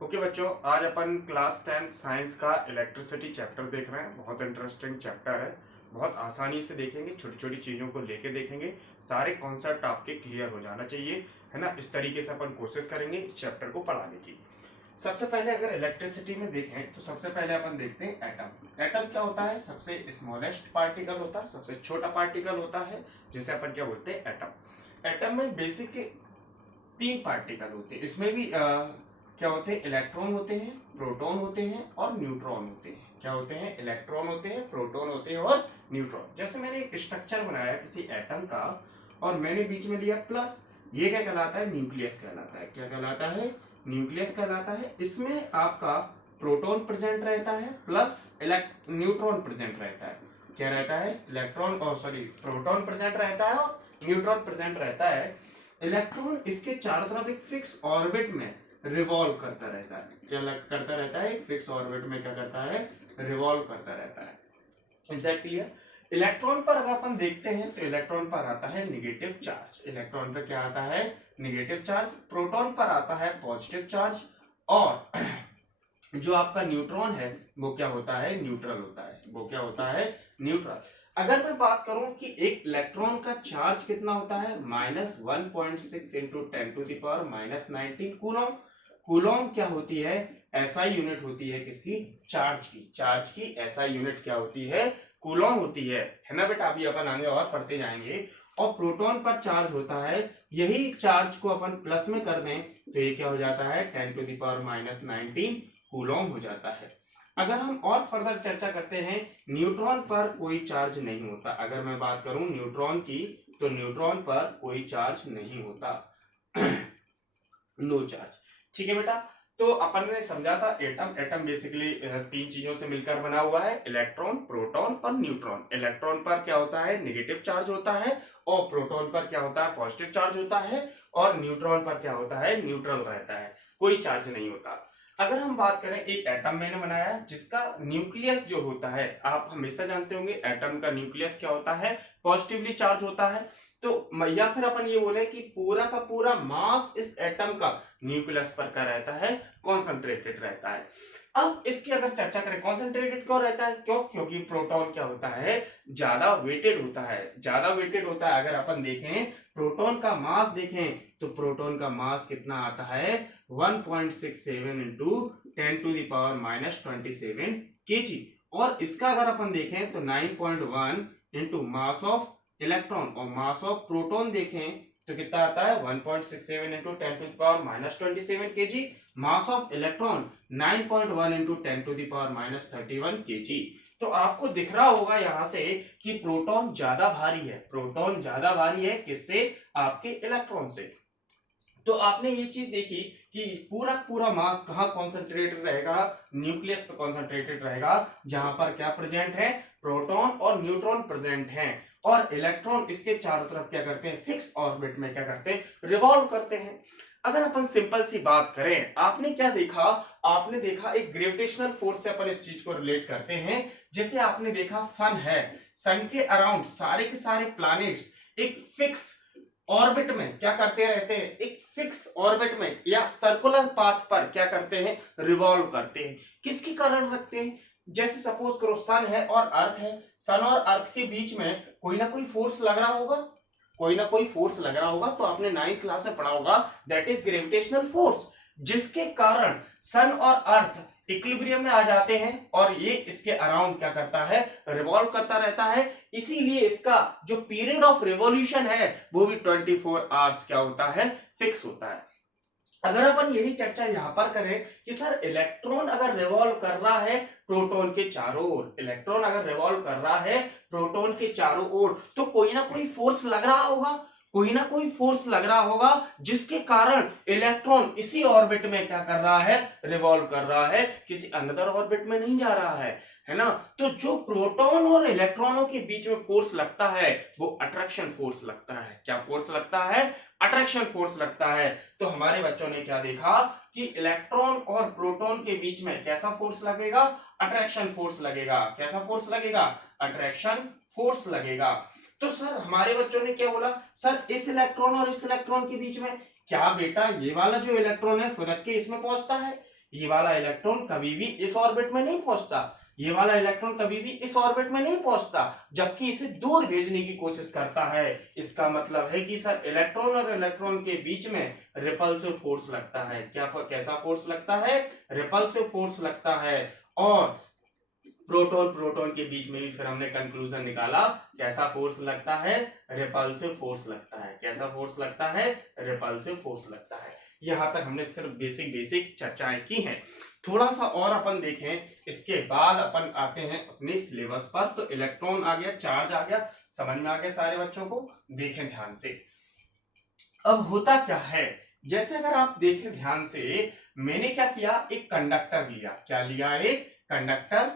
Okay बच्चों, आज अपन class 10 science का इलेक्ट्रिसिटी चैप्टर देख रहे हैं। बहुत इंटरेस्टिंग चैप्टर है। बहुत आसानी से देखेंगे, छोटी छोटी चीज़ों को लेके देखेंगे। सारे कॉन्सेप्ट आपके क्लियर हो जाना चाहिए, है ना। इस तरीके से अपन कोशिश करेंगे इस चैप्टर को पढ़ाने की। सबसे पहले अगर इलेक्ट्रिसिटी में देखें तो सबसे पहले अपन देखते हैं एटम। एटम क्या होता है? सबसे स्मॉलेस्ट पार्टिकल होता है, सबसे छोटा पार्टिकल होता है, जिसे अपन क्या बोलते हैं? एटम। एटम में बेसिक 3 पार्टिकल होते हैं। इसमें भी क्या होते हैं? इलेक्ट्रॉन होते हैं, प्रोटॉन होते हैं और न्यूट्रॉन होते हैं। क्या होते हैं? इलेक्ट्रॉन होते हैं, प्रोटॉन होते हैं और न्यूट्रॉन। जैसे मैंने एक स्ट्रक्चर बनाया किसी एटम का और मैंने बीच में लिया प्लस, ये क्या कहलाता है? न्यूक्लियस कहलाता है। क्या कहलाता है? न्यूक्लियस कहलाता है। इसमें आपका प्रोटॉन प्रेजेंट रहता है प्लस न्यूट्रॉन प्रेजेंट रहता है। क्या रहता है? इलेक्ट्रॉन और सॉरी प्रोटॉन प्रेजेंट रहता है और न्यूट्रॉन प्रेजेंट रहता है। इलेक्ट्रॉन इसके चारों तरफ एक फिक्स ऑर्बिट में रिवॉल्व करता रहता है। क्या करता रहता है? एक फिक्स ऑर्बिट में क्या करता है? रिवॉल्व करता रहता है। Is that clear? इलेक्ट्रॉन पर अगर अपन देखते हैं तो इलेक्ट्रॉन पर आता है निगेटिव चार्ज। इलेक्ट्रॉन पर क्या आता है? Negative charge. प्रोटॉन पर आता है पॉजिटिव चार्ज और जो आपका न्यूट्रॉन है वो क्या होता है? न्यूट्रल होता है। वो क्या होता है? न्यूट्रल। अगर मैं बात करूं कि एक इलेक्ट्रॉन का चार्ज कितना होता है? -1.6 इंटू 10⁻⁻19 कूलम। कूलम क्या होती है? एसआई यूनिट होती है किसकी? चार्ज की। चार्ज की एसआई यूनिट क्या होती है? कूलम होती है ना बेटा। अभी अपन आगे और पढ़ते जाएंगे। और प्रोटॉन पर चार्ज होता है, यही चार्ज को अपन प्लस में कर दें तो ये क्या हो जाता है? 10⁻⁻19 कूलम हो जाता है। अगर हम और फर्दर चर्चा करते हैं, न्यूट्रॉन पर कोई चार्ज नहीं होता। अगर मैं बात करूं न्यूट्रॉन की तो न्यूट्रॉन पर कोई चार्ज नहीं होता। No charge. ठीक है बेटा। तो अपन ने समझा था एटम। एटम बेसिकली 3 चीजों से मिलकर बना हुआ है, इलेक्ट्रॉन, प्रोटॉन और न्यूट्रॉन। इलेक्ट्रॉन पर क्या होता है? नेगेटिव चार्ज होता है और प्रोटॉन पर क्या होता है? पॉजिटिव चार्ज होता है और न्यूट्रॉन पर क्या होता है? न्यूट्रल रहता है, कोई चार्ज नहीं होता। अगर हम बात करें, एक एटम मैंने बनाया है जिसका न्यूक्लियस जो होता है, आप हमेशा जानते होंगे एटम का न्यूक्लियस क्या होता है? पॉजिटिवली चार्ज होता है। तो या फिर अपन ये बोले कि पूरा का पूरा मास इस एटम का न्यूक्लियस पर क्या रहता है? कॉन्सेंट्रेटेड रहता है। अब इसकी अगर चर्चा करें, कॉन्सेंट्रेटेड क्यों रहता है? क्यों? क्योंकि प्रोटॉन क्या होता है? ज्यादा वेटेड होता है। ज्यादा वेटेड होता है। अगर अपन देखें प्रोटॉन का मास देखें तो प्रोटॉन का मास कितना आता है? 1.67 इंटू 10⁻⁻27 kg। और इसका अगर अपन देखें तो 9.1 इंटू मास ऑफ इलेक्ट्रॉन और मास ऑफ प्रोटॉन देखें तो कितना आता है? 1.67 into 10⁻⁻27 kg। Mass of electron 9.1 into 10⁻31 kg। तो आपको दिख रहा होगा यहां से कि प्रोटॉन ज्यादा भारी है। प्रोटॉन ज्यादा भारी है किससे? आपके इलेक्ट्रॉन से। तो आपने ये चीज देखी कि पूरा पूरा मास कहाँ कॉन्सेंट्रेटेड रहेगा? न्यूक्लियस पे कॉन्सेंट्रेटेड रहेगा, जहां पर क्या प्रेजेंट है? प्रोटॉन और न्यूट्रॉन प्रेजेंट हैं। और इलेक्ट्रॉन इसके चारों तरफ क्या करते हैं? फिक्स ऑर्बिट में क्या करते हैं? रिवॉल्व करते हैं। अगर अपन सिंपल सी बात करें, आपने क्या देखा? आपने देखा एक ग्रेविटेशनल फोर्स से अपन इस चीज को रिलेट करते हैं। जैसे आपने देखा सन है, सन के अराउंड सारे के सारे प्लैनेट्स एक फिक्स ऑर्बिट में क्या करते रहते हैं? एक फिक्स ऑर्बिट में या सर्कुलर पाथ पर क्या करते हैं? रिवॉल्व करते हैं। किसके कारण रखते हैं? जैसे सपोज करो सन है और अर्थ है। सन और अर्थ के बीच में कोई ना कोई फोर्स लग रहा होगा। कोई ना कोई फोर्स लग रहा होगा। तो आपने 9th क्लास में पढ़ा होगा, दैट इज ग्रेविटेशनल फोर्स, जिसके कारण सन और अर्थ इक्विलिब्रियम में आ जाते हैं और ये इसके अराउंड क्या करता है? रिवॉल्व करता रहता है। इसीलिए इसका जो पीरियड ऑफ रिवॉल्यूशन है वो भी 24 आवर्स क्या होता है? फिक्स होता है। अगर अपन यही चर्चा यहां पर करें कि सर इलेक्ट्रॉन अगर रिवॉल्व कर रहा है प्रोटॉन के चारों ओर, इलेक्ट्रॉन अगर रिवॉल्व कर रहा है प्रोटॉन के चारों ओर, तो कोई ना कोई फोर्स लग रहा होगा। कोई ना कोई फोर्स लग रहा होगा जिसके कारण इलेक्ट्रॉन इसी ऑर्बिट में क्या कर रहा है? रिवॉल्व कर रहा है, किसी अनदर ऑर्बिट में नहीं जा रहा है ना। तो जो प्रोटॉन और इलेक्ट्रॉनों के बीच में फोर्स लगता है वो अट्रैक्शन फोर्स लगता है। क्या फोर्स लगता है? अट्रैक्शन फोर्स लगता है। तो हमारे बच्चों ने क्या देखा कि इलेक्ट्रॉन और प्रोटॉन के बीच में कैसा फोर्स लगेगा? अट्रैक्शन फोर्स लगेगा। कैसा फोर्स लगेगा? अट्रैक्शन फोर्स लगेगा। तो सर हमारे बच्चों ने क्या बोला? सर इस इलेक्ट्रॉन और इस इलेक्ट्रॉन के बीच में क्या बेटा ये वाला जो इलेक्ट्रॉन है फुदक के इसमें पहुंचता है? ये वाला इलेक्ट्रॉन कभी भी इस ऑर्बिट में नहीं पहुंचता, ये वाला इलेक्ट्रॉन कभी भी इस ऑर्बिट में नहीं पहुंचता, जबकि इसे दूर भेजने की कोशिश करता है। इसका मतलब है कि सर इलेक्ट्रॉन और इलेक्ट्रॉन के बीच में रिपल्सिव फोर्स लगता है। क्या कैसा फोर्स लगता है? रिपल्सिव फोर्स लगता है। और प्रोटॉन प्रोटॉन के बीच में भी फिर हमने कंक्लूजन निकाला, कैसा फोर्स लगता है? रिपल्सिव फोर्स लगता है। कैसा फोर्स लगता है? रिपल्सिव फोर्स लगता है। यहां तक हमने सिर्फ बेसिक चर्चाएं की हैं। थोड़ा सा और अपन देखें, इसके बाद अपन आते हैं अपने सिलेबस पर। तो इलेक्ट्रॉन आ गया, चार्ज आ गया, समझ में आ गया सारे बच्चों को? देखें ध्यान से। अब होता क्या है, जैसे अगर आप देखें ध्यान से, मैंने क्या किया, एक कंडक्टर लिया। क्या लिया? एक कंडक्टर।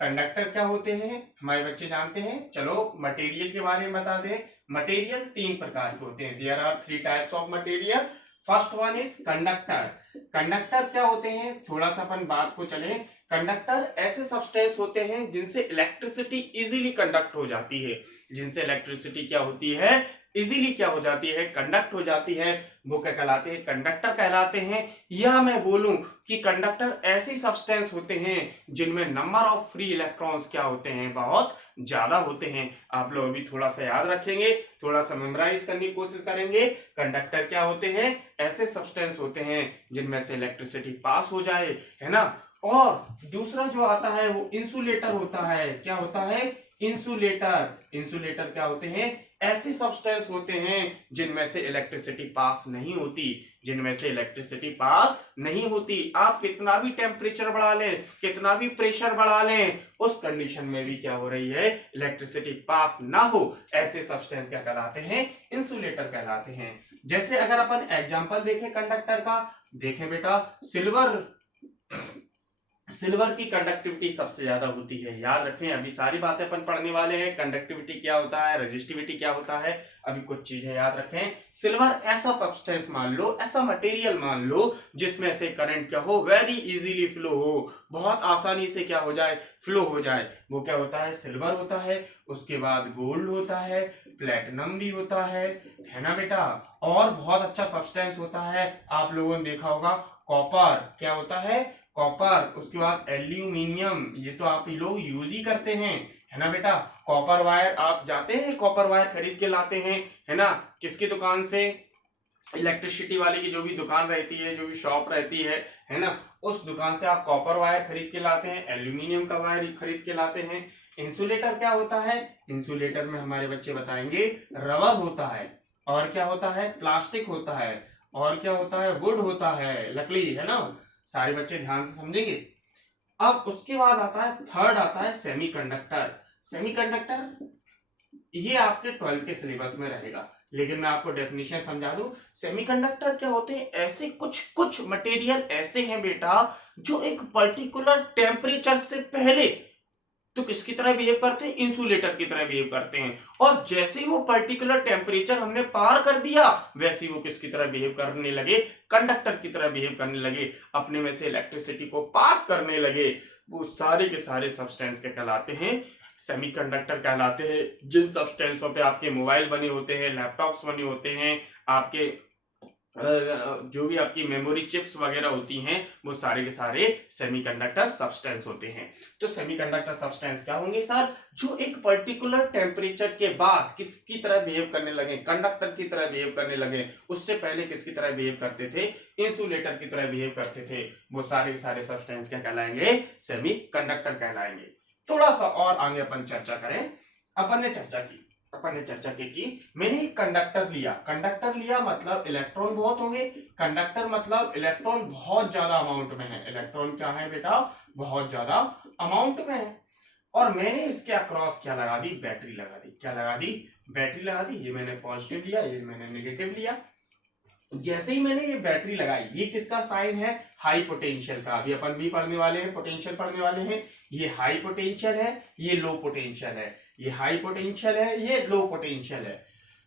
कंडक्टर क्या होते हैं हमारे बच्चे जानते हैं? चलो मटेरियल के बारे में बता दें। मटेरियल 3 प्रकार के होते हैं। There are 3 types of material. First one is conductor. Conductor क्या होते हैं, थोड़ा सा अपन बात को चले। कंडक्टर ऐसे सब्सटेंस होते हैं जिनसे इलेक्ट्रिसिटी इजीली कंडक्ट हो जाती है। जिनसे इलेक्ट्रिसिटी क्या होती है? इजीली क्या हो जाती है? कंडक्ट हो जाती है। वो क्या कहलाते हैं? कंडक्टर कहलाते हैं। या मैं बोलूं कि कंडक्टर ऐसी सब्सटेंस होते हैं जिनमें नंबर ऑफ फ्री इलेक्ट्रॉन्स क्या होते हैं? बहुत ज्यादा होते हैं। आप लोग अभी थोड़ा सा याद रखेंगे, थोड़ा सा मेमोराइज करने की कोशिश करेंगे। कंडक्टर क्या होते हैं? ऐसे सब्सटेंस होते हैं जिनमें से इलेक्ट्रिसिटी पास हो जाए, है ना। और दूसरा जो आता है वो इंसुलेटर होता है। क्या होता है? इंसुलेटर। इंसुलेटर क्या होते हैं? ऐसे सब्सटेंस होते हैं जिनमें से इलेक्ट्रिसिटी पास नहीं होती। जिनमें से इलेक्ट्रिसिटी पास नहीं होती। आप कितना भी टेम्परेचर बढ़ा लें, कितना भी प्रेशर बढ़ा लें, उस कंडीशन में भी क्या हो रही है? इलेक्ट्रिसिटी पास ना हो। ऐसे सब्सटेंस क्या कहलाते हैं? इंसुलेटर कहलाते हैं। जैसे अगर अपन एग्जांपल देखें कंडक्टर का, देखें बेटा, सिल्वर सिल्वर की कंडक्टिविटी सबसे ज्यादा होती है। याद रखें, अभी सारी बातें अपन पढ़ने वाले हैं। कंडक्टिविटी क्या होता है, रेजिस्टिविटी क्या होता है, अभी कुछ चीजें याद रखें। सिल्वर ऐसा सब्सटेंस मान लो, ऐसा मटेरियल मान लो जिसमें से करंट क्या हो? वेरी इजीली फ्लो हो, बहुत आसानी से क्या हो जाए? फ्लो हो जाए। वो क्या होता है? सिल्वर होता है। उसके बाद गोल्ड होता है, प्लेटिनम भी होता है ना बेटा। और बहुत अच्छा सब्सटेंस होता है, आप लोगों ने देखा होगा, कॉपर। क्या होता है? कॉपर। उसके बाद एल्यूमिनियम, ये तो आप ही लोग यूज ही करते हैं, है ना बेटा। कॉपर वायर, आप जाते हैं कॉपर वायर खरीद के लाते हैं, है ना, किसकी दुकान से? इलेक्ट्रिसिटी वाले की जो भी दुकान रहती है, जो भी शॉप रहती है ना, उस दुकान से आप कॉपर वायर खरीद के लाते हैं, एल्यूमिनियम का वायर खरीद के लाते हैं। इंसुलेटर क्या होता है? इंसुलेटर में हमारे बच्चे बताएंगे, रबर होता है, और क्या होता है? प्लास्टिक होता है, और क्या होता है? वुड होता है, लकड़ी, है ना। सारे बच्चे ध्यान से समझेंगे। अब उसके बाद आता है, थर्ड आता है सेमीकंडक्टर। सेमीकंडक्टर ये आपके 12th के सिलेबस में रहेगा, लेकिन मैं आपको डेफिनेशन समझा दूं। सेमीकंडक्टर क्या होते हैं? ऐसे कुछ मटेरियल ऐसे हैं बेटा जो एक पर्टिकुलर टेम्परेचर से पहले तो किसकी तरह बिहेव करते हैं? इंसुलेटर की तरह बिहेव करते हैं। और जैसे ही वो पर्टिकुलर टेम्परेचर हमने पार कर दिया, वैसे ही वो किसकी तरह बिहेव करने लगे? कंडक्टर की तरह बिहेव करने लगे, अपने में से इलेक्ट्रिसिटी को पास करने लगे। वो सारे के सारे सब्सटेंस के कहलाते हैं सेमीकंडक्टर कहलाते हैं। जिन सब्सटेंसों पे आपके मोबाइल बने होते हैं, लैपटॉप्स बने होते हैं, आपके जो भी आपकी मेमोरी चिप्स वगैरह होती हैं, वो सारे के सारे सेमीकंडक्टर सब्सटेंस होते हैं। तो सेमीकंडक्टर सब्सटेंस क्या होंगे सर? जो एक पर्टिकुलर टेम्परेचर के बाद किसकी तरह बिहेव करने लगे? कंडक्टर की तरह बिहेव करने लगे। उससे पहले किसकी तरह बिहेव करते थे? इंसुलेटर की तरह बिहेव करते थे। वो सारे के सारे सब्सटेंस क्या कहलाएंगे? सेमीकंडक्टर कहलाएंगे। थोड़ा सा और आगे अपन चर्चा करें। अपन ने चर्चा की मैंने एक कंडक्टर लिया। कंडक्टर लिया मतलब इलेक्ट्रॉन बहुत होंगे। कंडक्टर मतलब इलेक्ट्रॉन बहुत ज्यादा अमाउंट में है। इलेक्ट्रॉन क्या है बेटा? बहुत ज्यादा अमाउंट में है। और मैंने इसके अक्रॉस क्या लगा दी? बैटरी लगा दी। क्या लगा दी? बैटरी लगा दी। ये मैंने पॉजिटिव लिया, ये मैंने नेगेटिव लिया। जैसे ही मैंने ये बैटरी लगाई, ये किसका साइन है? हाई पोटेंशियल का। अभी अपन भी पढ़ने वाले हैं, पोटेंशियल पढ़ने वाले हैं। ये हाई पोटेंशियल है, ये लो पोटेंशियल है। ये हाई पोटेंशियल है, ये लो पोटेंशियल है।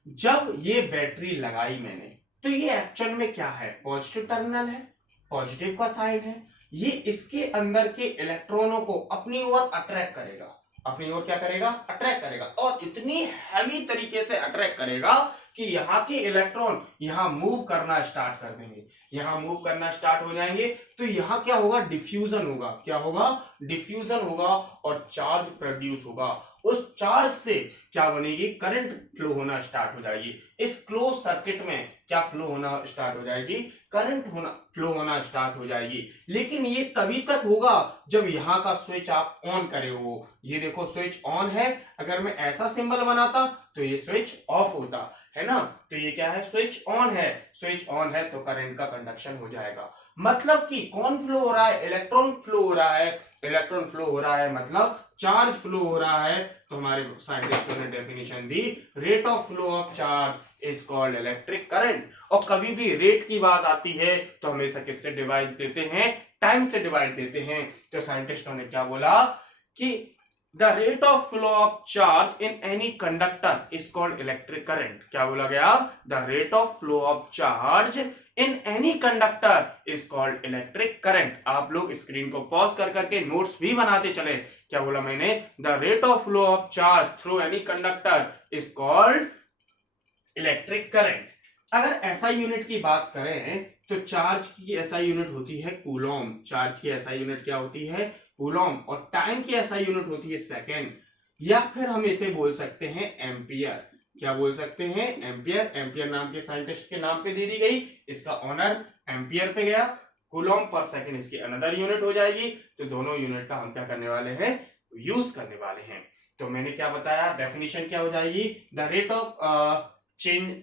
जब ये बैटरी लगाई मैंने, तो ये एक्चुअल में क्या है? पॉजिटिव टर्मिनल है, पॉजिटिव का साइन है। ये इसके अंदर के इलेक्ट्रॉनों को अपनी ओर अट्रैक्ट करेगा। अपनी ओर क्या करेगा? अट्रैक्ट करेगा। और इतनी हैवी तरीके से अट्रैक्ट करेगा कि यहाँ के इलेक्ट्रॉन यहाँ मूव करना स्टार्ट कर देंगे, यहाँ मूव करना स्टार्ट हो जाएंगे, तो यहाँ क्या होगा, डिफ्यूजन होगा। क्या होगा, डिफ्यूजन होगा और चार्ज प्रोड्यूस होगा। उस चार्ज से क्या बनेगी, करंट फ्लो होना स्टार्ट हो जाएगी। इस क्लोज सर्किट में क्या फ्लो होना स्टार्ट हो जाएगी, करंट होना फ्लो होना स्टार्ट हो जाएगी। लेकिन ये तभी तक होगा जब यहाँ का स्विच आप ऑन करे हो। ये देखो स्विच ऑन है, अगर मैं ऐसा सिंबल बनाता तो ये स्विच ऑफ होता है ना। तो ये क्या है, स्विच ऑन है, स्विच ऑन है तो करंट का कंडक्शन हो जाएगा। मतलब कि कौन फ्लो हो रहा है, इलेक्ट्रॉन फ्लो हो रहा है, इलेक्ट्रॉन फ्लो हो रहा है मतलब चार्ज फ्लो हो रहा है। तो हमारे साइंटिस्टों ने definition the, rate of flow of charge is called electric current. और कभी भी रेट की बात आती है तो हमेशा किससे डिवाइड देते हैं, टाइम से डिवाइड देते हैं। तो साइंटिस्टों ने क्या बोला कि the rate of flow of charge in any conductor is called electric current. क्या बोला गया, the rate of flow of charge in any conductor is called electric current. आप लोग स्क्रीन को पॉज कर करके नोट्स भी बनाते चले। क्या बोला मैंने, the rate of flow of charge through any conductor is called electric current. अगर एसआई यूनिट की बात करें तो चार्ज की एसआई यूनिट होती है कूलॉम। चार्ज की एसआई यूनिट क्या होती है, कूलॉम। और टाइम की एसआई यूनिट होती है सेकेंड, या फिर हम इसे बोल सकते हैं एम्पियर। क्या बोल सकते हैं, एम्पियर। एम्पियर नाम के साइंटिस्ट के नाम पे दे दी गई, इसका ऑनर एम्पियर पे गया। कूलॉम पर सेकंड इसकी अनदर यूनिट हो जाएगी। तो दोनों यूनिट का हम क्या करने वाले हैं, यूज करने वाले हैं। तो मैंने क्या बताया, डेफिनेशन क्या हो जाएगी, the rate of change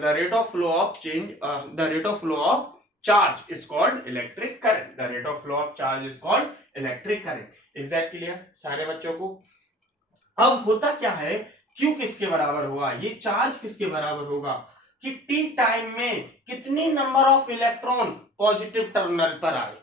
the rate of flow of change the rate of flow of charge is called electric current. The rate of flow of charge is called electric current. Is that clear सारे बच्चों को। अब होता क्या है, Q किसके बराबर होगा, ये चार्ज किसके बराबर होगा कि t टाइम में कितनी number of electron positive terminal पर आए।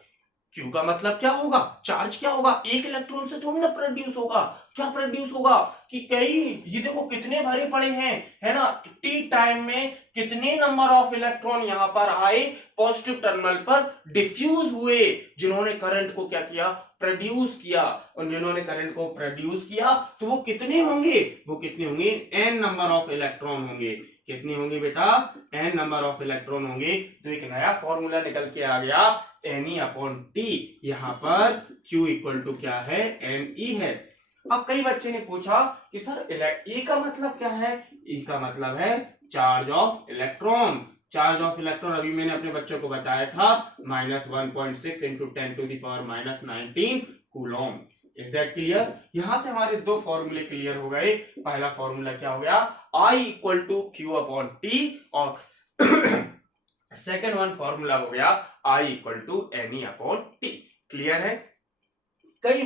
Q का मतलब क्या होगा, चार्ज क्या होगा, एक इलेक्ट्रॉन से थोड़ी ना प्रोड्यूस होगा। क्या प्रोड्यूस होगा कि कई, ये देखो कितने भरे पड़े हैं, है ना। टी टाइम में कितने नंबर ऑफ इलेक्ट्रॉन यहां पर आए, पॉजिटिव टर्मिनल पर डिफ्यूज हुए, जिन्होंने करंट को क्या किया, प्रोड्यूस किया। और जिन्होंने करंट को प्रोड्यूस किया तो वो कितने होंगे, वो कितने होंगे, एन नंबर ऑफ इलेक्ट्रॉन होंगे। कितने होंगे बेटा, एन नंबर ऑफ इलेक्ट्रॉन होंगे। तो एक नया फॉर्मूला निकल के आ गया, एन ई अपॉन टी। यहां पर Q इक्वल टू क्या है, एन ई है। अब कई बच्चे ने पूछा कि सर E का मतलब क्या है, E का मतलब है charge of electron. Charge of electron अभी मैंने अपने बच्चों को बताया था, -1.6 into 10⁻19 Coulomb. Is that clear. यहां से हमारे दो फॉर्मूले क्लियर हो गए। पहला फॉर्मूला क्या हो गया, I equal to Q upon T, और सेकेंड वन फॉर्मूला हो गया I equal to N E upon T. Clear है। कई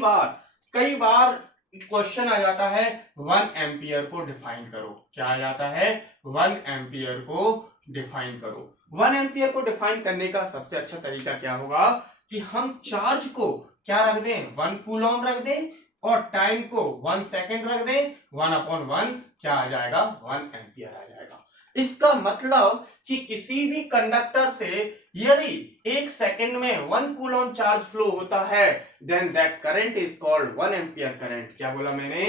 बार क्वेश्चन आ जाता है 1 एम्पियर को डिफाइन करो। क्या आ जाता है, 1 एम्पियर को डिफाइन करो। 1 एम्पियर को डिफाइन करने का सबसे अच्छा तरीका क्या होगा कि हम चार्ज को क्या रख दें, 1 कूलॉम रख दें, और टाइम को 1 सेकेंड रख दें। 1/1 क्या आ जाएगा, 1 एम्पियर आ जाएगा। इसका मतलब कि किसी भी कंडक्टर से यदि 1 सेकेंड में 1 कूलॉम चार्ज फ्लो होता है, then that current is called 1 ampere current. क्या बोला मैंने,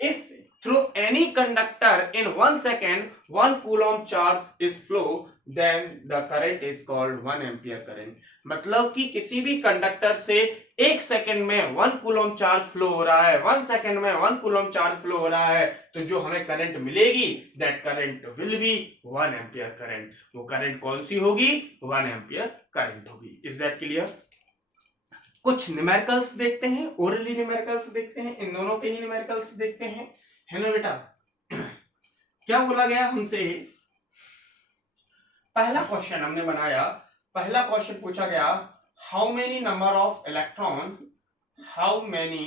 if through any conductor in 1 second 1 coulomb charge is flow, then the current is called 1 ampere current. मतलब कि किसी भी कंडक्टर से 1 सेकेंड में 1 कूलॉम चार्ज फ्लो हो रहा है, 1 सेकेंड में 1 कूलॉम चार्ज फ्लो हो रहा है, तो जो हमें करंट मिलेगी that current will be 1 ampere current. वो करंट कौन सी होगी, 1 एम्पियर करंट होगी। Is that clear. कुछ न्यूमेरिकल्स देखते हैं, ओरली न्यूमेरिकल्स देखते हैं, इन दोनों पे ही न्यूमेरिकल्स देखते हैं, है ना बेटा। क्या बोला गया हमसे, पहला क्वेश्चन हमने बनाया, पहला क्वेश्चन पूछा गया, how many number of electron, how many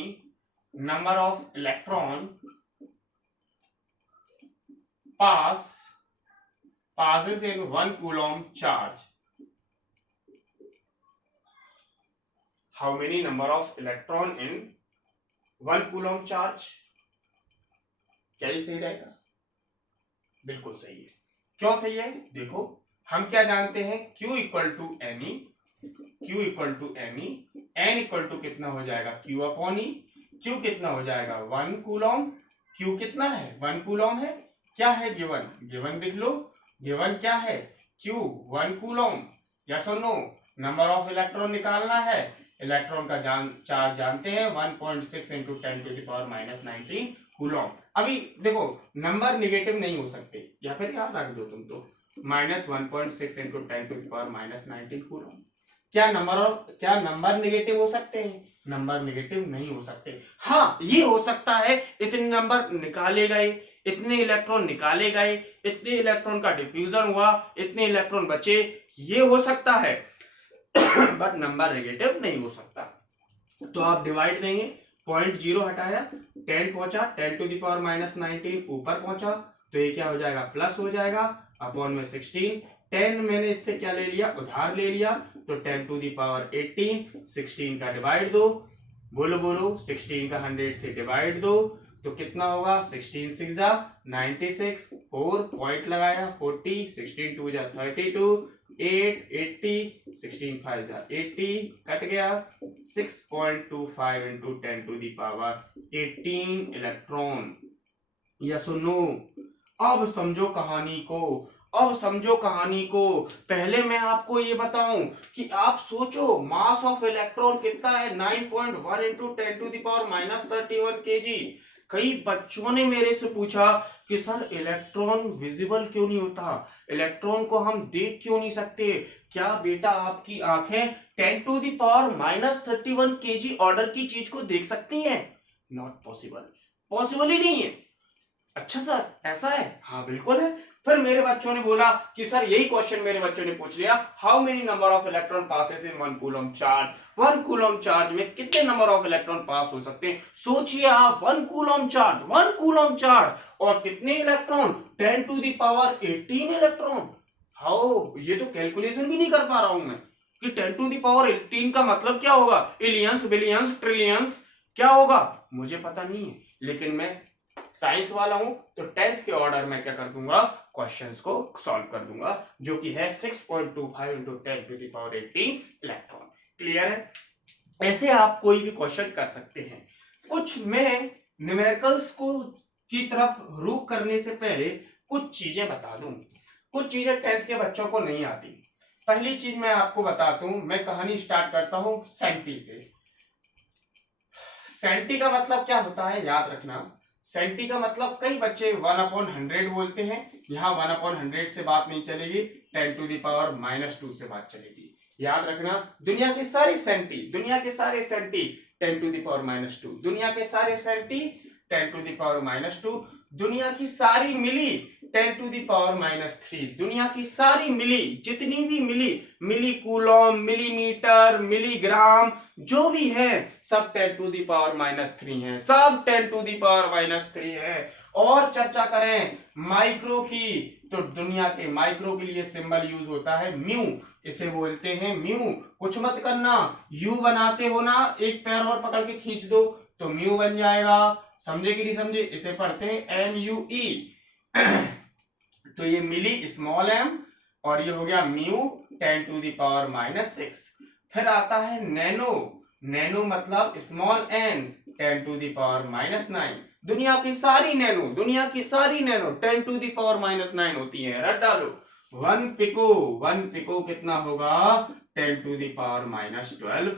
number of electron passes in 1 coulomb charge. How many number of electron in 1 coulomb charge? क्या ये सही रहेगा, बिल्कुल सही है। क्यों सही है, देखो हम क्या जानते हैं, Q equal to N E, Q equal to N E, N equal to कितना हो जाएगा, Q अपॉन ई। Q कितना हो जाएगा, 1 कूलॉम, Q कितना है, 1 कूलॉम है, क्या है गिवन, गिवन देख लो, गिवन क्या है, Q 1 कूलम, यस और नो, नंबर ऑफ इलेक्ट्रॉन निकालना है, इलेक्ट्रॉन का चार्ज जानते हैं 1.6 इंटू 10⁻⁻19 कूलम। अभी देखो नंबर निगेटिव नहीं हो सकते, या फिर याद रख दो तुम तो, -1.6 इंटू 10⁻⁻19 कूलम। क्या नंबर निगेटिव हो सकते हैं? नंबर निगेटिव नहीं हो सकते। हाँ ये हो सकता है इतने नंबर निकाले गए, इतने इलेक्ट्रॉन निकाले गए, इतने इलेक्ट्रॉन का डिफ्यूजन हुआ, इतने इलेक्ट्रॉन बचे, ये हो सकता है बट नंबर नेगेटिव नहीं हो सकता। तो आप डिवाइड देंगे, 0.0 हटाया, 10 पहुंचा, 10⁻⁻19 ऊपर पहुंचा, तो ये क्या हो जाएगा, प्लस हो जाएगा, अपॉन में 16, 10 मैंने इससे क्या ले लिया, उधार ले लिया, तो 10⁻18, 16 का डिवाइड दो, बोलो बोलो, 16 का 100 से डिवाइड दो, तो कितना होगा, 16 6 जा 96, 4 पॉइंट लगाया 40, 16 2 जा 32, 8 80, 16 5 जा 80, कट गया, 6.25 इंटू 10⁻18 इलेक्ट्रॉन, यस और नो। अब समझो कहानी को, अब समझो कहानी को। पहले मैं आपको ये बताऊं कि आप सोचो मास ऑफ इलेक्ट्रॉन कितना है, 9.1 इंटू 10⁻31 kg। कई बच्चों ने मेरे से पूछा कि सर इलेक्ट्रॉन विजिबल क्यों नहीं होता, इलेक्ट्रॉन को हम देख क्यों नहीं सकते? क्या बेटा आपकी आंखें 10⁻31 kg ऑर्डर की चीज को देख सकती हैं? नॉट पॉसिबल, पॉसिबल ही नहीं है। अच्छा सर ऐसा है? हाँ बिल्कुल है। फिर मेरे बच्चों ने बोला कि सर यही क्वेश्चन मेरे बच्चों ने पूछ लिया, how many number of electron passes in 1 coulomb charge, 1 coulomb charge में कितने नंबर ऑफ इलेक्ट्रॉन पास हो सकते हैं? सोचिए आप, 1 कूलम चार्ज, 1 कूलम चार्ज और कितने इलेक्ट्रॉन, 10⁻18 इलेक्ट्रॉन। हाउ, ये तो कैलकुलेशन भी नहीं कर पा रहा हूं मैं कि 10⁻18 का मतलब क्या होगा, इलियंस बिलियंस ट्रिलियंस क्या होगा, मुझे पता नहीं है। लेकिन मैं साइंस वाला हूं तो 10th के ऑर्डर में क्या कर दूंगा, क्वेश्चंस को सॉल्व कर दूंगा, जो कि है 6.25 इंटू 10⁻18 इलेक्ट्रॉन। क्लियर है? ऐसे आप कोई भी क्वेश्चन कर सकते हैं। कुछ मैं न्यूमेरिकल्स को की तरफ रुख करने से पहले कुछ चीजें बता दूं, कुछ चीजें 10th के बच्चों को नहीं आती। पहली चीज मैं आपको बताता हूं, मैं कहानी स्टार्ट करता हूं सेंटी से। सेंटी का मतलब क्या होता है याद रखना, सेंटी का मतलब कई बच्चे 1/100 बोलते हैं, यहाँ 1/100 से बात नहीं चलेगी, 10⁻⁻2 से बात चलेगी। याद रखना, दुनिया के सारे सेंटी, दुनिया के सारे सेंटी 10⁻⁻2, दुनिया के सारे सेंटी 10⁻⁻2, दुनिया की सारी मिली 10⁻⁻3, दुनिया की सारी मिली, जितनी भी मिली, मिली कूलम, मिलीमीटर, मिलीग्राम, जो भी है सब 10⁻⁻3 है, सब 10⁻⁻3 है। और चर्चा करें माइक्रो की, तो दुनिया के माइक्रो के लिए सिंबल यूज होता है म्यू, इसे बोलते हैं म्यू। कुछ मत करना, यू बनाते हो ना, एक पैर और पकड़ के खींच दो तो म्यू बन जाएगा, समझे कि नहीं समझे? इसे पढ़ते हैं MUE तो ये मिली स्मॉल m और ये हो गया म्यू 10⁻⁻6। फिर आता है नैनो, नैनो मतलब स्मॉल n 10⁻⁻9। दुनिया की सारी नैनो, दुनिया की सारी नैनो 10⁻⁻9 होती है, रट डालो। 1 पिको, 1 पिको कितना होगा, 10⁻⁻12।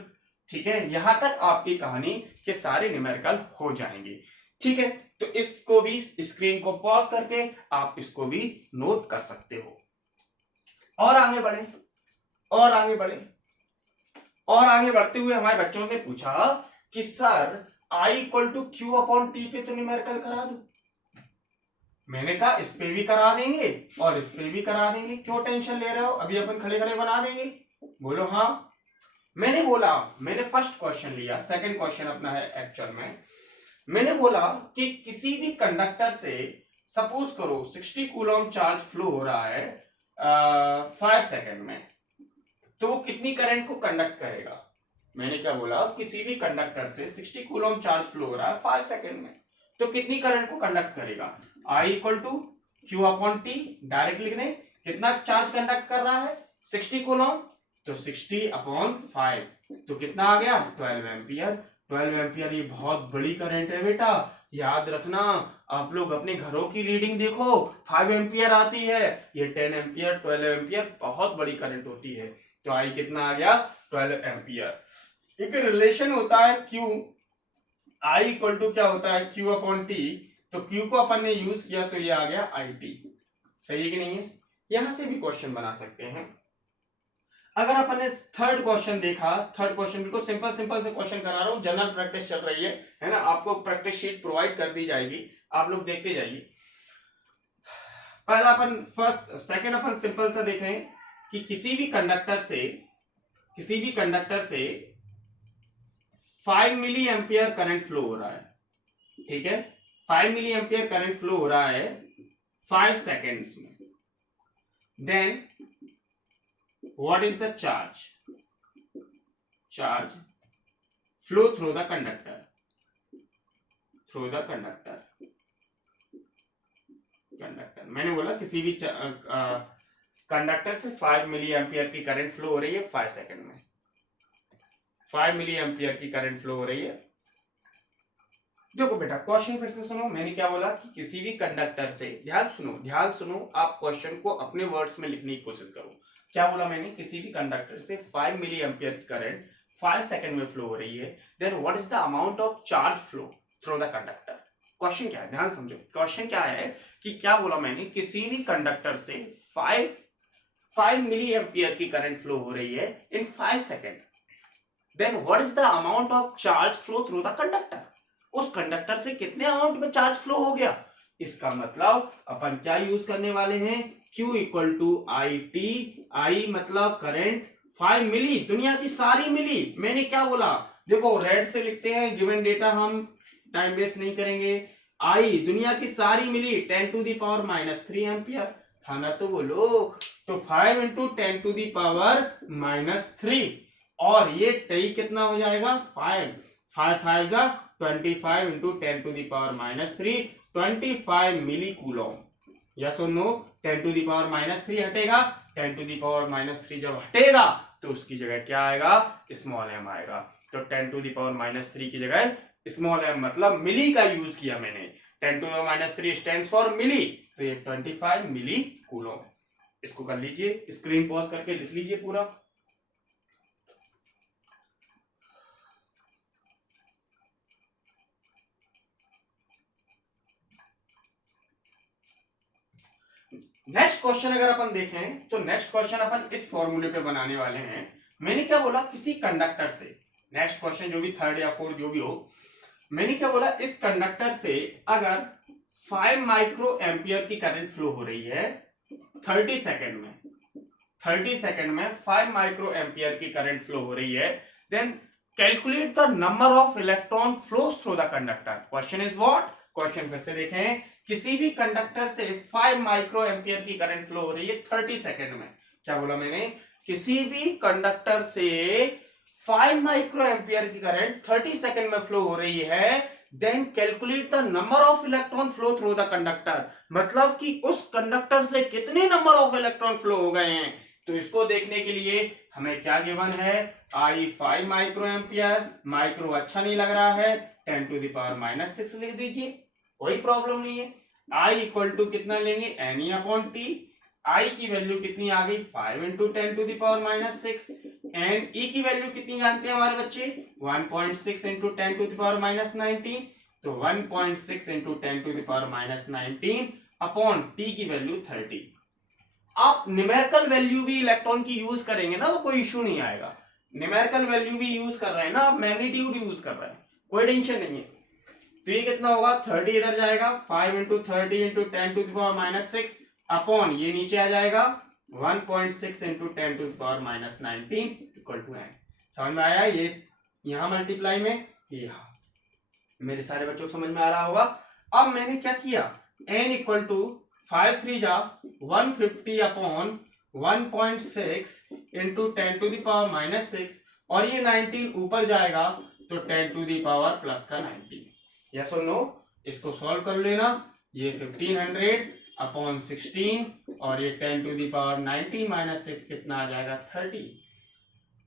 ठीक है, यहां तक आपकी कहानी के सारे न्यूमेरिकल हो जाएंगे। ठीक है, तो इसको भी, स्क्रीन को पॉज करके आप इसको भी नोट कर सकते हो। और आगे बढ़े, और आगे बढ़े, और आगे बढ़ते हुए हमारे बच्चों ने पूछा कि सर I = Q/T पे तो न्यूमेरिकल करा दो। मैंने कहा इस पे भी करा देंगे और इस पे भी करा देंगे, क्यों टेंशन ले रहे हो, अभी अपन खड़े खड़े बना देंगे। बोलो हाँ। मैंने बोला, मैंने फर्स्ट क्वेश्चन लिया, सेकंड क्वेश्चन अपना है एक्चुअल में। मैंने बोला कि किसी भी कंडक्टर से सपोज करो 60 कूलम चार्ज फ्लो हो रहा है 5 सेकंड में, तो वो कितनी करंट को कंडक्ट करेगा। मैंने क्या बोला, किसी भी कंडक्टर से 60 कूलम चार्ज फ्लो हो रहा है 5 सेकंड में, तो कितनी करंट को कंडक्ट करेगा। I = Q/T, डायरेक्ट लिख दें, कितना चार्ज कंडक्ट कर रहा है 60 कूलम, तो 60/5, तो कितना आ गया 12 एम्पियर। 12 एम्पियर ये बहुत बड़ी करंट है बेटा, याद रखना। आप लोग अपने घरों की रीडिंग देखो, 5 एम्पियर आती है, ये 10 एम्पियर 12 एम्पियर बहुत बड़ी करंट होती है। तो आई कितना आ गया 12 एम्पियर। एक रिलेशन होता है Q, आई इक्वल टू क्या होता है Q अपॉन टी, तो Q को अपन ने यूज किया तो ये आ गया आई टी। सही है कि नहीं है? यहां से भी क्वेश्चन बना सकते हैं। अगर अपन ने थर्ड क्वेश्चन देखा, थर्ड क्वेश्चन बिल्कुल सिंपल सिंपल से क्वेश्चन करा रहा हूं, जनरल प्रैक्टिस चल रही है ना, आपको प्रैक्टिस शीट प्रोवाइड कर दी जाएगी, आप लोग देखते जाइए। पहला अपन फर्स्ट सेकंड अपन सिंपल सा देखें कि किसी भी कंडक्टर से 5 मिली एम्पियर करंट फ्लो हो रहा है, ठीक है, 5 मिली एम्पियर करंट फ्लो हो रहा है 5 सेकेंड्स में। Then what is the charge flow through the conductor, मैंने बोला किसी भी कंडक्टर से 5 मिली एम्पियर की करंट फ्लो हो रही है 5 सेकेंड में, 5 मिली एम्पियर की करंट फ्लो हो रही है। देखो बेटा क्वेश्चन फिर से सुनो, मैंने क्या बोला कि किसी भी कंडक्टर से, ध्यान सुनो, आप क्वेश्चन को अपने वर्ड्स में लिखने की कोशिश करो। क्या बोला मैंने? किसी भी कंडक्टर से 5 मिली एम्पियर की करंट 5 सेकंड में फ्लो हो रही है, then what is the amount of charge flow through the conductor. Question क्या है, ध्यान समझो, क्वेश्चन क्या है कि क्या बोला मैंने, किसी भी कंडक्टर से 5 मिली एम्पियर की करंट फ्लो हो रही है in 5 second, then what is the amount of charge flow through the conductor. उस कंडक्टर से कितने अमाउंट में चार्ज फ्लो हो गया, इसका मतलब अपन क्या यूज करने वाले हैं, Q equal to I T, I मतलब करंट 5 मिली, दुनिया की सारी मिली। मैंने क्या बोला, देखो रेड से लिखते हैं, गिवन डेटा हम टाइम वेस्ट नहीं करेंगे। आई दुनिया की सारी मिली 10 टू दी पावर -3 एम्पियर, है ना, तो बोलो तो 5 इंटू 10 टू दी पावर -3, और ये टी कितना हो जाएगा 5 5 जा 25 into 10 to the power -3, 25 milli coulomb. Yes और नो? 10 टू दी पावर -3 हटेगा, 10 टू दी पावर -3 जब हटेगा तो उसकी जगह क्या आएगा, स्मॉल एम आएगा। तो 10 टू दी पावर -3 की जगह स्मॉल एम मतलब मिली का यूज किया मैंने, 10 टू द -3 स्टैंड्स फॉर मिली, तो ये 25 मिली कूलम। इसको कर लीजिए, स्क्रीन पॉज करके लिख लीजिए पूरा। नेक्स्ट क्वेश्चन अगर अपन देखें तो नेक्स्ट क्वेश्चन अपन इस फॉर्मूले पे बनाने वाले हैं। मैंने क्या बोला, किसी कंडक्टर से, नेक्स्ट क्वेश्चन जो भी थर्ड या फोर्थ जो भी हो, मैंने क्या बोला, इस कंडक्टर से अगर 5 माइक्रो एम्पियर की करंट फ्लो हो रही है 30 सेकेंड में, 30 सेकेंड में 5 माइक्रो एम्पियर की करंट फ्लो हो रही है, then calculate the number of electron flows through the conductor. Question is what, question फिर से देखें, किसी भी कंडक्टर से 5 माइक्रो एम्पियर की करंट फ्लो हो रही है 30 सेकेंड में। क्या बोला मैंने, किसी भी कंडक्टर से 5 माइक्रो एम्पियर की करंट 30 सेकेंड में फ्लो हो रही है, then calculate the number of electron flow through the conductor, मतलब कि उस कंडक्टर से कितने नंबर ऑफ इलेक्ट्रॉन फ्लो हो गए हैं। तो इसको देखने के लिए हमें क्या गिवन है, आई 5 माइक्रो एम्पियर, माइक्रो अच्छा नहीं लग रहा है, 10 टू द पावर -6 लिख दीजिए, कोई प्रॉब्लम नहीं है। आई इक्वल टू कितना लेंगे, n E upon t, I की वैल्यू कितनी आ गई 5 into 10 to the power -6, and e की वैल्यू कितनी जानते हैं हमारे बच्चे, 1.6 इंटू 10 टू द पावर -19, तो 1.6 into 10 to the power -19 upon T की वैल्यू 30। आप न्यूमेरिकल वैल्यू भी इलेक्ट्रॉन की यूज करेंगे ना तो कोई इश्यू नहीं आएगा, न्यूमेरिकल वैल्यू भी यूज कर रहे हैं ना आप, मैग्नीट्यूड यूज कर रहे हैं, कोई टेंशन नहीं है। तो ये कितना होगा, 30 इधर जाएगा, 5 into 30 into 10 to the power -6 upon ये नीचे आ जाएगा 1.6 into 10 to the power -19 equal to n। समझ में आया, ये यहां मल्टीप्लाई में, यहां मेरे सारे बच्चों को समझ में आ रहा होगा। अब मैंने क्या किया, n इक्वल टू 5 3 जा 150 upon 1.6 into 10 to the power -6, और ये 19 ऊपर जाएगा तो 10 टू द पावर प्लस का 19। यस और नो? इसको सॉल्व कर लेना, ये 1500 अपॉन 16 और ये 10 टू दी पावर 19 -6 कितना आ जाएगा 30।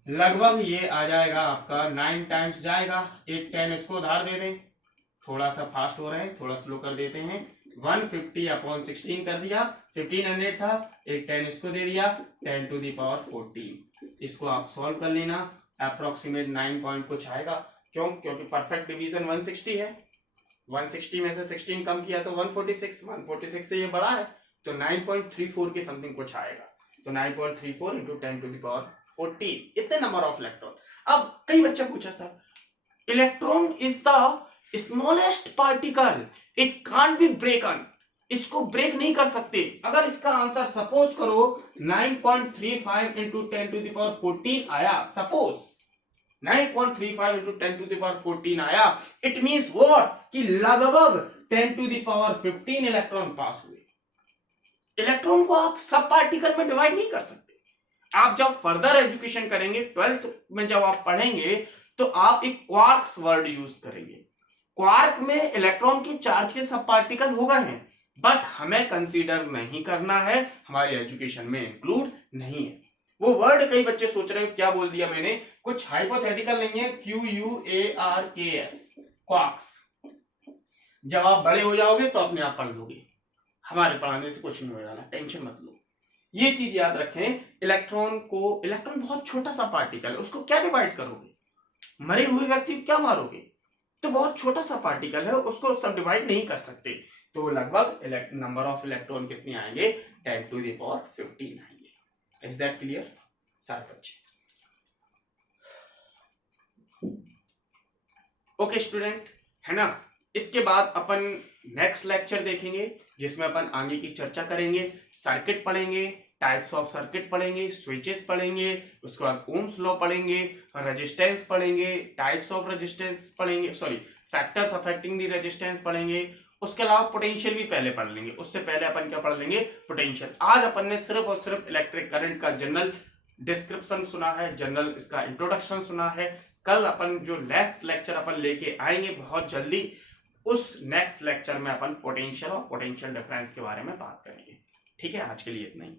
लगभग ये आ जाएगा आपका 9 टाइम्स जाएगा। एक 10 इसको उधार दे दें, थोड़ा सा फास्ट हो रहे हैं, थोड़ा स्लो कर देते हैं। 150 अपॉन 16 कर दिया, 1500 था, एक 10 इसको दे दिया, 10 टू दी पावर 14। इसको आप सॉल्व कर लेना, अप्रोक्सीमेट 9 पॉइंट कुछ आएगा। क्यों? क्योंकि परफेक्ट डिवीजन 160 है, 160 में से 16 कम किया तो 146, 146 से ये बड़ा है तो 9.34 के समथिंग कुछ आएगा। तो 9.34 इंटू 10 टू द पावर 14 इतने नंबर ऑफ इलेक्ट्रॉन। अब कई बच्चे पूछा sir electron is the smallest particle, it can't be ब्रेकन, इसको ब्रेक नहीं कर सकते। अगर इसका आंसर सपोज करो 9.35 इंटू 10 टू द पावर 14 आया, suppose 9.35 into 10 to the power 14 आया, इट मींस व्हाट कि लगभग 10 to the power 15 electron pass हुए। इलेक्ट्रॉन को आप सब पार्टिकल में डिवाइड नहीं कर सकते। आप जब फर्दर एजुकेशन करेंगे 12th में जब आप पढ़ेंगे तो आप एक क्वार्क्स वर्ड यूज करेंगे। क्वार्क में इलेक्ट्रॉन के चार्ज के सब पार्टिकल हो गए हैं, बट हमें कंसीडर नहीं करना है, हमारे एजुकेशन में इंक्लूड नहीं है वो वर्ड। कई बच्चे सोच रहे हैं क्या बोल दिया मैंने, कुछ हाइपोथेटिकल नहीं है, QUARKS क्वार्क्स। जब आप बड़े हो जाओगे तो अपने आप पढ़ लोगे, हमारे पढ़ाने से कुछ नहीं हो जाना, टेंशन मत लो। ये चीज याद रखें, इलेक्ट्रॉन बहुत छोटा सा पार्टिकल है, उसको क्या डिवाइड करोगे? मरे हुए व्यक्ति को क्या मारोगे? तो बहुत छोटा सा पार्टिकल है, उसको सब डिवाइड नहीं कर सकते। तो लगभग नंबर ऑफ इलेक्ट्रॉन कितने आएंगे? 10 टू द पावर 15 आएंगे। इज दैट क्लियर सारे बच्चे? ओके स्टूडेंट, है ना। इसके बाद अपन नेक्स्ट लेक्चर देखेंगे जिसमें अपन आगे की चर्चा करेंगे, सर्किट पढ़ेंगे, टाइप्स ऑफ सर्किट पढ़ेंगे, स्विचेस पढ़ेंगे, उसके बाद ओम्स लॉ पढ़ेंगे, रेजिस्टेंस पढ़ेंगे, टाइप्स ऑफ रेजिस्टेंस पढ़ेंगे, फैक्टर्स अफेक्टिंग द रेजिस्टेंस पढ़ेंगे। उसके अलावा पोटेंशियल भी पहले पढ़ लेंगे। उससे पहले अपन क्या पढ़ लेंगे? पोटेंशियल। आज अपन ने सिर्फ और सिर्फ इलेक्ट्रिक करंट का जनरल डिस्क्रिप्शन सुना है, जनरल इसका इंट्रोडक्शन सुना है। कल अपन जो नेक्स्ट लेक्चर अपन लेके आएंगे बहुत जल्दी, उस नेक्स्ट लेक्चर में अपन पोटेंशियल और पोटेंशियल डिफरेंस के बारे में बात करेंगे। ठीक है, आज के लिए इतना ही।